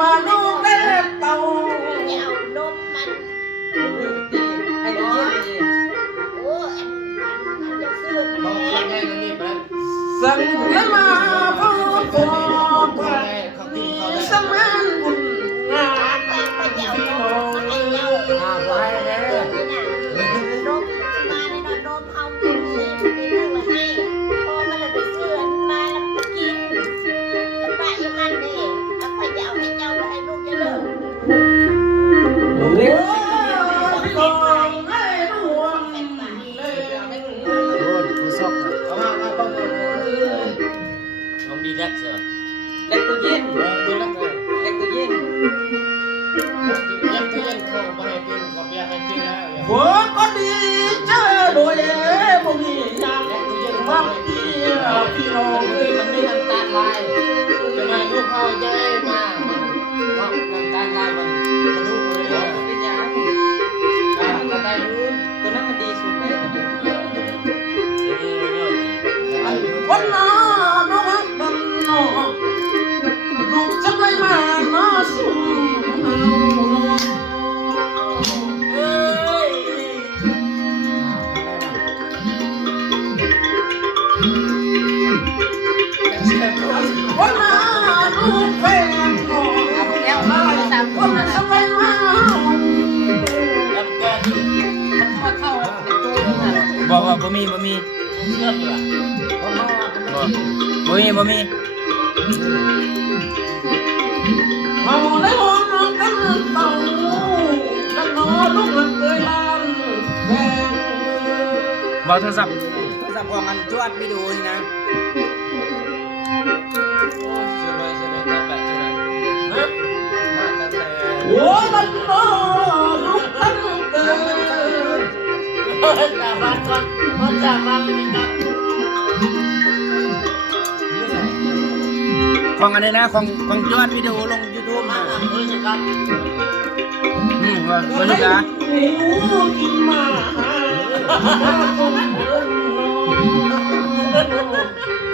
ว่าลูกเด็กเต่าอย่าเอานมมัน ไอ้ตัวเย็นดี โอ้อันจะซื้อ บอกเขาได้ก็นี่ไป สั่งให้มาพ่อพ่อพ่อ เขากิ มี นเขาได้ สมานบุญงาน แต่ไปเดี๋ยว พี่ น น้อ ม ง ให้เจ้า ไปแล้ว นมมาในนมเอากินมีลูกให้พอมันเลยไปซื้อมาแล้วก็กินจะไปยังมันนี่แล้วไปจะเอาให้เจ้าให้ลูกจะเลิก โอ้ยน้องให้รวมเลย โดนกูซอกเลย เอามาต้อง น้องดีแลกเสือ เล็กตัวเย็น ดูแล้วกัน เล็กตัวเย็น ยักษ์เย็นเขาไปให้กินเขาเบียร์ให้กินแล้ว ฝนก็ดีเจอโดยบ่มีหยังมักดีพี่น้องเอ้ย มันมีน้ำตาลลายจะมาลูกเขาใจมาน้ำตาลลายมันทะลุเลย เป็นยัง ก็ได้รู้ ตัวนั้นมันดีสุดเลย วันน้าน้องบันน้องลูกจะไม่มาน้าสู่เอ้ยวันน้าลูกแฟนน้อง เอาแล้ว ได้ ตาม วันจะไม่มา แล้วก็ มันเข้าเป็นตัวนึงอ่ะ บอกว่าบ่มี เชื่อมล่ะเพราะว่า บ่มี เอาเลยห้องน้องกันเต่าแล้วนอนลูกมันเคยลานแฟน บอกโทรศัพท์ โทรศัพท์ของมันจวดวิดีโอนี่นะ เชื่อเลยตัดแบบเชื่อเลย นะ มาตั้งแต่ โอ้ยมันนอนลูกกันเกิน จากบ้านก่อนมันจากบ้านนี่นะ ของอันนี้นะของยอดวิดีโอลง YouTube มา นะ เฮ้ยจะกัน บ่รู้จัก หิวกินมาหาคนเดินนอน